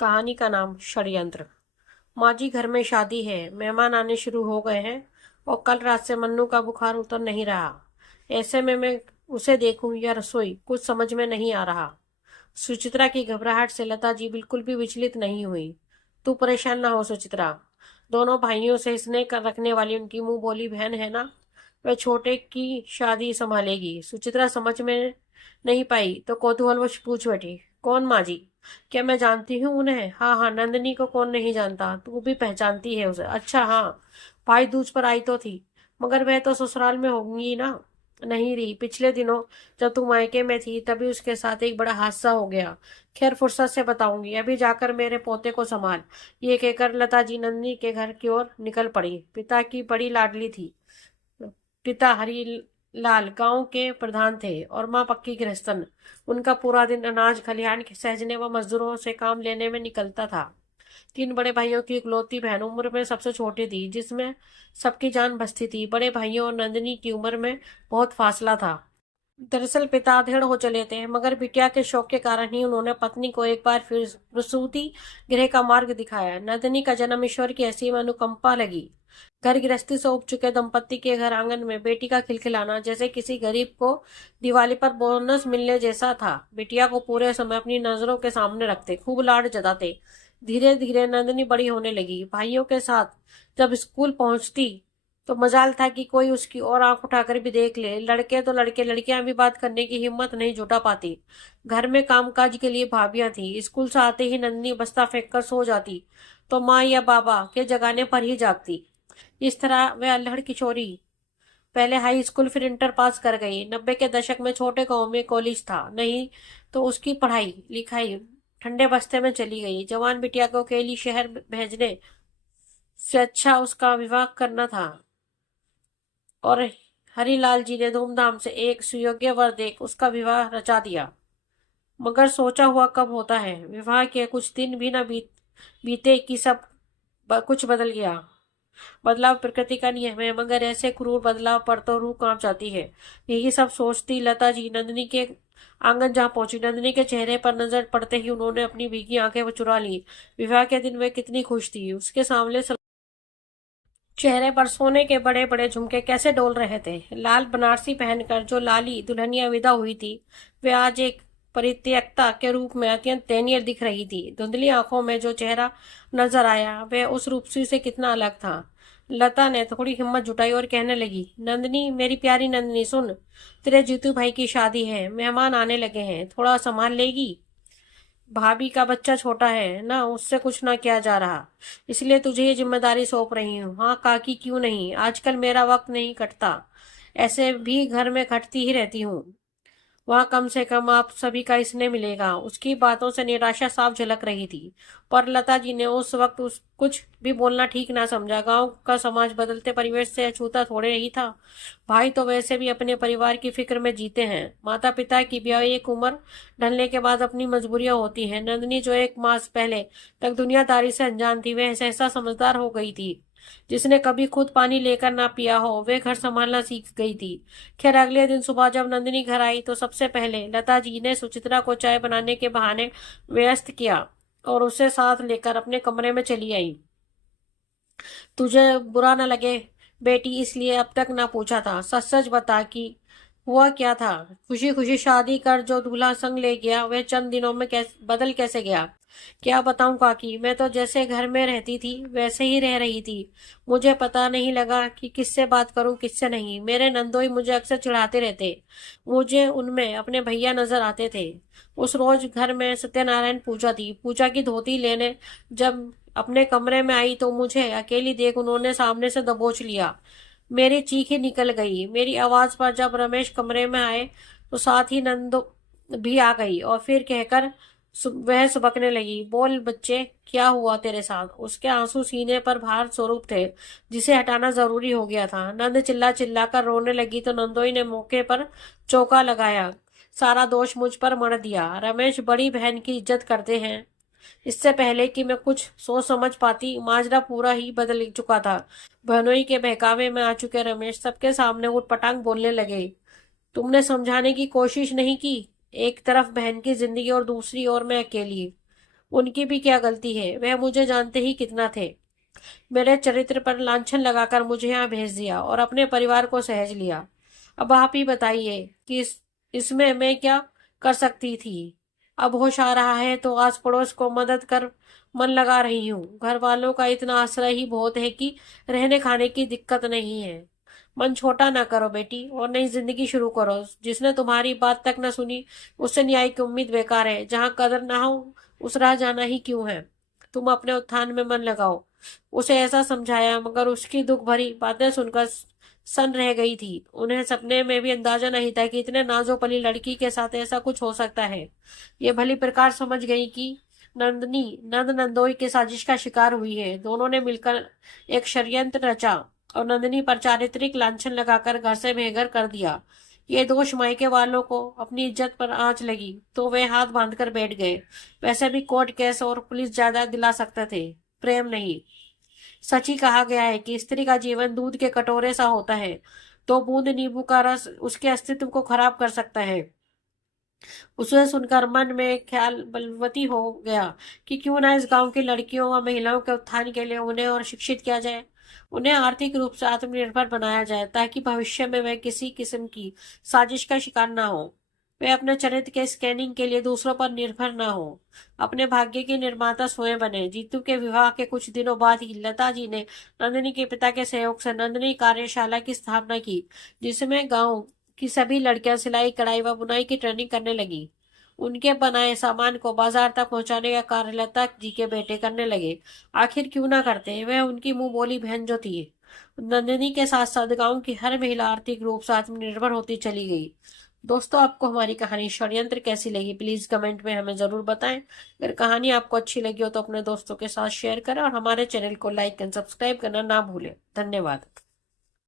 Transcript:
कहानी का नाम षड्यंत्र। माँ जी, घर में शादी है, मेहमान आने शुरू हो गए हैं और कल रात से मन्नू का बुखार उतर नहीं रहा। ऐसे में मैं उसे देखूं या रसोई, कुछ समझ में नहीं आ रहा। सुचित्रा की घबराहट से लता जी बिल्कुल भी विचलित नहीं हुई। तू परेशान ना हो सुचित्रा, दोनों भाइयों से स्नेह कर रखने वाली उनकी मुंह बोली बहन है ना, वह छोटे की शादी संभालेगी। सुचित्रा समझ में नहीं पाई तो कौतूहलवश पूछ बैठी, कौन माँ जी? क्या मैं जानती हूँ उन्हें? हाँ हाँ, नंदिनी को कौन नहीं जानता, तू भी पहचानती है उसे। अच्छा हाँ, भाई दूज पर आई तो थी, मगर वह तो ससुराल में होंगी ना। नहीं रही, पिछले दिनों जब तू मायके में थी तभी उसके साथ एक बड़ा हादसा हो गया। खैर फुर्सत से बताऊंगी, अभी जाकर मेरे पोते को संभाल। ये कहकर लता जी नंदिनी के घर की ओर निकल पड़ी। पिता की बड़ी लाडली थी। पिता हरी लाल गांव के प्रधान थे और माँ पक्की गृहस्थन। उनका पूरा दिन अनाज खलिहान सहेजने व मजदूरों से काम लेने में निकलता था। तीन बड़े भाइयों की इकलौती बहन उम्र में सबसे छोटी थी, जिसमें सबकी जान बसती थी। बड़े भाइयों और नंदिनी की उम्र में बहुत फासला था। दरअसल पिता अधेड़ हो चले थे, मगर बिटिया के शौक के कारण ही उन्होंने पत्नी को एक बार फिर प्रसूति गृह का मार्ग दिखाया। नंदिनी का जन्म ईश्वर की ऐसी में अनुकंपा लगी। घर गृहस्थी से उब चुके दंपत्ति के घर आंगन में बेटी का खिलखिलाना जैसे किसी गरीब को दिवाली पर बोनस मिलने जैसा था। बिटिया को पूरे समय अपनी नजरों के सामने रखते, खूब लाड जताते। धीरे धीरे नंदिनी बड़ी होने लगी। भाइयों के साथ जब स्कूल पहुंचती तो मजाल था कि कोई उसकी और आंख उठाकर भी देख ले। लड़के तो लड़के, लड़कियां भी बात करने की हिम्मत नहीं जुटा पाती। घर में कामकाज के लिए भाभियां थी। स्कूल से आते ही नंदिनी बस्ता फेंक कर सो जाती तो माँ या बाबा के जगाने पर ही जागती। इस तरह वह अल्हड़ किशोरी पहले हाई स्कूल फिर इंटर पास कर गई। 90 के दशक में छोटे गांव में कॉलेज था नहीं, तो उसकी पढ़ाई लिखाई ठंडे बस्ते में चली गई। जवान बिटिया को अकेली शहर भेजने से अच्छा उसका विवाह करना था और हरिलाल जी ने धूमधाम से एक सुयोग्य वर देख उसका विवाह रचा दिया। मगर सोचा हुआ कब होता है। विवाह के कुछ दिन भी न बीते कि सब कुछ बदल गया। बदलाव प्रकृति का नियम है, मगर ऐसे क्रूर बदलाव पर तो रूह कांप जाती है। यही सब सोचती लता जी नंदिनी के आंगन जहाँ पहुंची। नंदिनी के चेहरे पर नजर पड़ते ही उन्होंने अपनी भीगी आंखें वो चुरा ली। विवाह के दिन वे कितनी खुश थी। उसके सामने चेहरे पर सोने के बड़े बड़े झुमके कैसे डोल रहे थे। लाल बनारसी पहनकर जो लाली दुल्हनिया विदा हुई थी, वे आज एक परित्यक्ता के रूप में अत्यंत दयनीय दिख रही थी। धुंधली आंखों में जो चेहरा नजर आया वह उस रूपसी से कितना अलग था। लता ने थोड़ी हिम्मत जुटाई और कहने लगी, नंदिनी, मेरी प्यारी नंदिनी, सुन, तेरे जीतू भाई की शादी है, मेहमान आने लगे हैं, थोड़ा संभाल लेगी? भाभी का बच्चा छोटा है ना, उससे कुछ ना किया जा रहा, इसलिए तुझे ये जिम्मेदारी सौंप रही हूँ। हाँ काकी, क्यों नहीं, आजकल मेरा वक्त नहीं कटता, ऐसे भी घर में खटती ही रहती हूँ। वहाँ कम से कम आप सभी का स्नेह मिलेगा। उसकी बातों से निराशा साफ झलक रही थी। पर लता जी ने उस वक्त उस कुछ भी बोलना ठीक ना समझा। गांव का समाज बदलते परिवेश से अछूता थोड़े ही था। भाई तो वैसे भी अपने परिवार की फिक्र में जीते हैं। माता पिता की भी एक उम्र ढलने के बाद अपनी मजबूरियां होती हैं। नंदिनी जो एक मास पहले तक दुनियादारी से अनजान थी, वह सहसा समझदार हो गई थी। जिसने कभी खुद पानी लेकर ना पिया हो, वे घर संभालना सीख गई थी। खैर अगले दिन सुबह जब नंदिनी घर आई तो सबसे पहले लता जी ने सुचित्रा को चाय बनाने के बहाने व्यस्त किया और उसे साथ लेकर अपने कमरे में चली आई। तुझे बुरा न लगे बेटी, इसलिए अब तक ना पूछा था, सच सच बता कि हुआ क्या था। खुशी खुशी शादी कर जो दूल्हा संग ले गया वह चंद दिनों में बदल कैसे गया? क्या बताऊं काकी, मैं तो जैसे घर में रहती थी वैसे ही रह रही थी। मुझे पता नहीं लगा कि किससे बात करूं किससे नहीं। मेरे नंदोई मुझे अक्सर चिढ़ाते रहते। मुझे उनमें अपने भैया नजर आते थे। उस रोज घर में सत्यनारायण पूजा थी। पूजा की धोती लेने जब अपने कमरे में आई तो मुझे अकेली देख उन्होंने सामने से दबोच लिया। मेरी चीख ही निकल गई। मेरी आवाज पर जब रमेश कमरे में आए तो साथ ही नंदो भी आ गई और फिर कहकर वह सुबकने लगी, बोल बच्चे, क्या हुआ तेरे साथ? उसके आंसू सीने पर भार स्वरूप थे, जिसे हटाना जरूरी हो गया था। नंद चिल्ला चिल्ला कर रोने लगी तो नंदोई ने मौके पर चौका लगाया। सारा दोष मुझ पर मढ़ दिया। रमेश बड़ी बहन की इज्जत करते हैं। इससे पहले कि मैं कुछ सोच समझ पाती, माजरा पूरा ही बदल चुका था। बहनोई के बहकावे में आ चुके रमेश सबके सामने उठपटांग बोलने लगे, तुमने समझाने की कोशिश नहीं की? एक तरफ बहन की जिंदगी और दूसरी ओर मैं अकेली। उनकी भी क्या गलती है, वह मुझे जानते ही कितना थे। मेरे चरित्र पर लांछन लगाकर मुझे यहाँ भेज दिया और अपने परिवार को सहेज लिया। अब आप ही बताइए कि इसमें मैं क्या कर सकती थी। अब होश आ रहा है तो आस पड़ोस को मदद कर मन लगा रही हूँ। घर वालों का इतना आश्रय ही बहुत है कि रहने खाने की दिक्कत नहीं है। मन छोटा ना करो बेटी और नई जिंदगी शुरू करो। जिसने तुम्हारी बात तक न सुनी उससे न्याय की उम्मीद बेकार है। जहाँ कदर ना हो उस राह जाना ही क्यों है। तुम अपने उत्थान में मन लगाओ। उसे ऐसा समझाया मगर उसकी दुख भरी बातें सुनकर सन रह गई थी। उन्हें सपने में भी अंदाजा नहीं था कि इतने नाजोपली लड़की के साथ ऐसा कुछ हो सकता है। ये भली प्रकार समझ गई कि नंदनी नंद नंदोई के साजिश का शिकार हुई है। दोनों ने मिलकर एक षड्यंत्र रचा और नंदनी पर चारित्रिक लांछन लगाकर घर से बेघर कर दिया। ये दोष मायके वालों को अपनी इज्जत पर आंच लगी तो वे हाथ बांधकर बैठ गए। वैसे भी कोर्ट केस और पुलिस ज्यादा दिला सकते थे, प्रेम नहीं। सच ही कहा गया है कि स्त्री का जीवन दूध के कटोरे सा होता है, तो बूंद नींबू का रस उसके अस्तित्व को खराब कर सकता है। उसे सुनकर मन में ख्याल बलवती हो गया कि क्यों ना इस गांव की लड़कियों व महिलाओं के उत्थान के लिए उन्हें और शिक्षित किया जाए। उन्हें आर्थिक रूप से आत्मनिर्भर बनाया जाए ताकि भविष्य में वे किसी किस्म की साजिश का शिकार ना हो। वे अपने चरित्र के स्कैनिंग के लिए दूसरों पर निर्भर न हो, अपने भाग्य के निर्माता स्वयं बने। जीतू के विवाह के कुछ दिनों बाद ही लता जी ने नंदिनी के पिता के सहयोग से नंदिनी कार्यशाला की स्थापना की, जिसमें गांव की सभी लड़कियां सिलाई कढ़ाई व बुनाई की ट्रेनिंग करने लगी। उनके बनाए सामान को बाजार तक पहुंचाने का कार्य लता जी के बेटे करने लगे। आखिर क्यों ना करते, वह उनकी मुंह बोली बहन जो थी। नंदिनी के साथ साथ गांव की हर महिला आर्थिक रूप से आत्मनिर्भर होती चली गई। दोस्तों, आपको हमारी कहानी षड्यंत्र कैसी लगी प्लीज कमेंट में हमें जरूर बताएं। अगर कहानी आपको अच्छी लगी हो तो अपने दोस्तों के साथ शेयर करें और हमारे चैनल को लाइक एंड सब्सक्राइब करना ना भूलें। धन्यवाद।